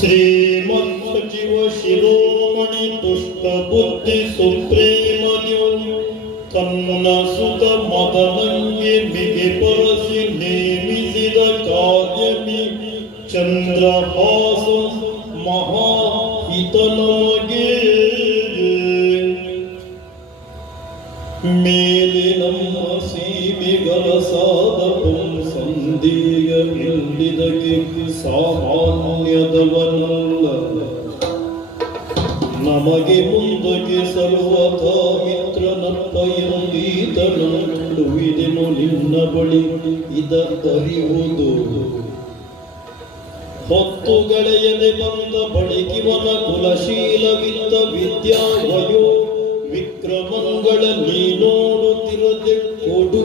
ಶ್ರೀಮಂತ ಜೀವ ಶಿರೋಮಣಿ ದುಷ್ಟ ಬುದ್ಧಿ ಸುಪ್ರೇಮನು, ತನ್ನ ಸುತ ಮದನಂಗೆ ಮಿಗೆ ಪರಸಿ ನೇಮಿಸಿದ ಕಾವ್ಯಮಿ ಚಂದ್ರಹಾಸ ಮಹಾಹಿತನಗೆ ಮೇಲೆ ನಮ್ಮ ಸೀಮೆಗಳ ಸಾದ ಸಂಧಿಯ ಇಲ್ಲಿದಗೆ ಸಾಮಾನ್ಯದವನಲ್ಲ. ನಮಗೆ ಮುಂದಕ್ಕೆ ಸರ್ವಥ ಮಿತ್ರನಪ್ಪ ಎಂದೀತನು ಇದೆನು ನಿನ್ನ ಬಳಿ ಇದರಿಯುವುದು ಹೊತ್ತುಗಳೆಯದೆ ಬಂದ ಬಳಿಕಿವನ ಕುಲಶೀಲವಿದ್ದ ವಿದ್ಯಾ ವಯೋ ವಿಕ್ರಮಂಗಳ ನೀ ನೋಡುತ್ತಿರದೆ ಕೊಡು.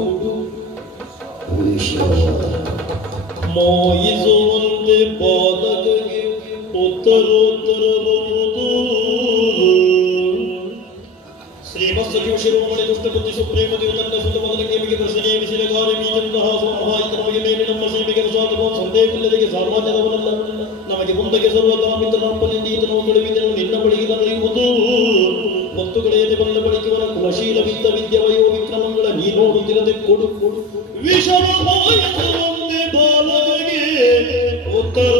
ಮೋಯಿಸುವಂತೆ ಪಾದಗಳಿಗೆ ಉತ್ತರೋತ್ತರಬಹುದು ಶ್ರೀಮತ್ಸಜೀವ ಶಿರೋಮಣಿ ದುಷ್ಟ ಬುದ್ಧಿ ಸುಪ್ರೇಮ ದೇವತನ್ನ ಸುತ್ತ ಮೊದಲಿಗೆ ಮಿಗೆ ಪ್ರಸನೆ ಮಿಸಿಲೆ ಗಾರಿ ಬೀಜಂತಹ ಸಮಹಾಯಿತ ನಮಗೆ ಮೇಲೆ ನಮ್ಮ ಸೀಮೆಗೆ ಸ್ವಾಗತ ಸಂದೇಹವಿಲ್ಲದೆಗೆ ಸಾಮಾನ್ಯದವನಲ್ಲ ನಮಗೆ ಮುಂದಕ್ಕೆ ಸರ್ವಕಾಮಿತ ನಮ್ಮನಿಂದ ಈತನು ಮುತ್ತುಗಳೆಯದೆ ಬಂದ ಬಳಿಕ ಕುಲಶೀಲ ವಿದ್ಯ ವಿದ್ಯ ವಯೋ ವಿಕ್ರಮಗಳ ನೀ ನೋಡುತ್ತಿರದೆ ಕೊಡು ಕೊಡು. ವಿಷಮ ಬಾಲಗೆ ಉತ್ತರ